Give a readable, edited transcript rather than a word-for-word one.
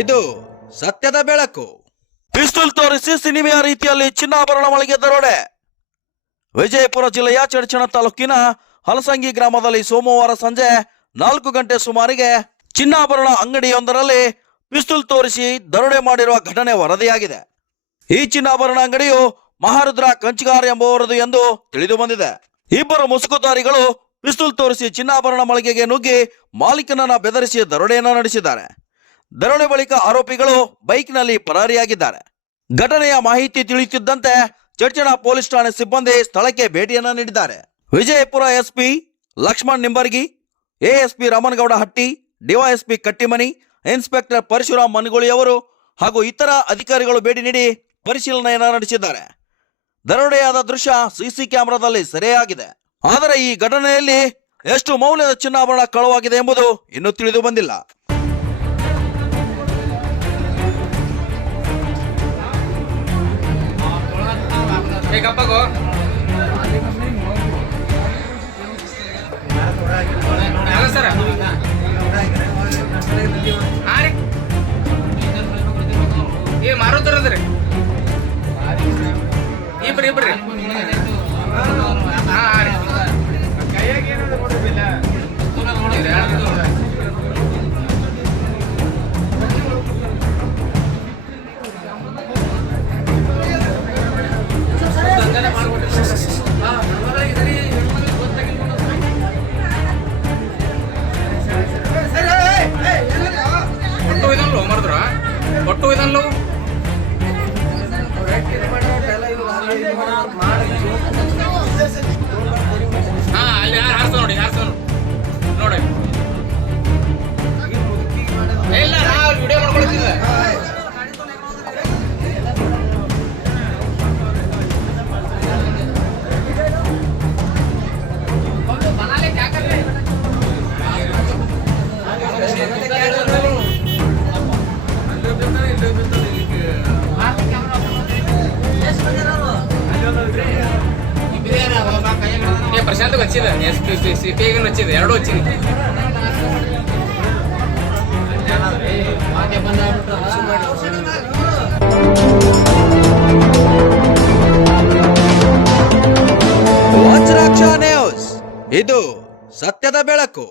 ಇದು ಸತ್ಯದ ಬೆಳಕು. ಪಿಸ್ತೂಲ್ ತೋರಿಸಿ ಸಿನಿಮೆಯ ರೀತಿಯಲ್ಲಿ ಚಿನ್ನಾಭರಣ ಮಳಿಗೆ ದರೋಡೆ. ವಿಜಯಪುರ ಜಿಲ್ಲೆಯ ಚಡಚಣ ತಾಲೂಕಿನ ಹಲಸಂಗಿ ಗ್ರಾಮದಲ್ಲಿ ಸೋಮವಾರ ಸಂಜೆ 4 ಗಂಟೆ ಸುಮಾರಿಗೆ ಚಿನ್ನಾಭರಣ ಅಂಗಡಿಯೊಂದರಲ್ಲಿ ಪಿಸ್ತೂಲ್ ತೋರಿಸಿ ದರೋಡೆ ಮಾಡಿರುವ ಘಟನೆ ವರದಿಯಾಗಿದೆ. ಈ ಚಿನ್ನಾಭರಣ ಅಂಗಡಿಯು ಮಹಾರುದ್ರ ಕಂಚಿಗಾರ್ ಎಂಬುವರದು ಎಂದು ತಿಳಿದು ಬಂದಿದೆ. ಇಬ್ಬರು ಮುಸುಕುಧಾರಿಗಳು ಪಿಸ್ತೂಲ್ ತೋರಿಸಿ ಚಿನ್ನಾಭರಣ ಮಳಿಗೆಗೆ ನುಗ್ಗಿ ಮಾಲೀಕನನ್ನ ಬೆದರಿಸಿ ದರೋಡೆಯನ್ನು ನಡೆಸಿದ್ದಾರೆ. ದರೋಡೆ ಬಳಿಕ ಆರೋಪಿಗಳು ಬೈಕ್ನಲ್ಲಿ ಪರಾರಿಯಾಗಿದ್ದಾರೆ. ಘಟನೆಯ ಮಾಹಿತಿ ತಿಳಿಯುತ್ತಿದ್ದಂತೆ ಚಡ್ಚಣ ಪೊಲೀಸ್ ಠಾಣೆ ಸಿಬ್ಬಂದಿ ಸ್ಥಳಕ್ಕೆ ಭೇಟಿಯನ್ನ ನೀಡಿದ್ದಾರೆ. ವಿಜಯಪುರ ಎಸ್ಪಿ ಲಕ್ಷ್ಮಣ್ ನಿಂಬರ್ಗಿ, ಎಎಸ್ಪಿ ರಾಮನಗೌಡ ಹಟ್ಟಿ, ಡಿವೈಎಸ್ಪಿ ಕಟ್ಟಿಮನಿ, ಇನ್ಸ್ಪೆಕ್ಟರ್ ಪರಶುರಾಮ್ ಮನಗೋಳಿ ಅವರು ಹಾಗೂ ಇತರ ಅಧಿಕಾರಿಗಳು ಭೇಟಿ ನೀಡಿ ಪರಿಶೀಲನೆಯನ್ನ ನಡೆಸಿದ್ದಾರೆ. ದರೋಡೆಯಾದ ದೃಶ್ಯ ಸಿಸಿ ಕ್ಯಾಮೆರಾದಲ್ಲಿ ಸೆರೆಯಾಗಿದೆ. ಆದರೆ ಈ ಘಟನೆಯಲ್ಲಿ ಎಷ್ಟು ಮೌಲ್ಯದ ಚಿನ್ನಾಭರಣ ಕಳವಾಗಿದೆ ಎಂಬುದು ಇನ್ನೂ ತಿಳಿದು ಬಂದಿಲ್ಲ. ಮಾರುತ್ತರದ್ರಿ ಇಬ್ರಿ ಒಟ್ಟು ಇದನ್ನು ಅಲ್ಲಿ ಹಾರ್ಸ ನೋಡಿ ನೋಡಿ ಇಲ್ಲ ನಾವು ವಿಡಿಯೋ ಮಾಡ್ಕೊಳ್ತೀವಿ. ಪ್ರಶಾಂತ್ వచ్చింది ಸಿಪಿಗೆ వచ్చింది ಎರಡು వచ్చింది. ವಜ್ರಾಕ್ಷ ನ್ಯೂಸ್, ಇದು ಸತ್ಯದ ಬೆಳಕು.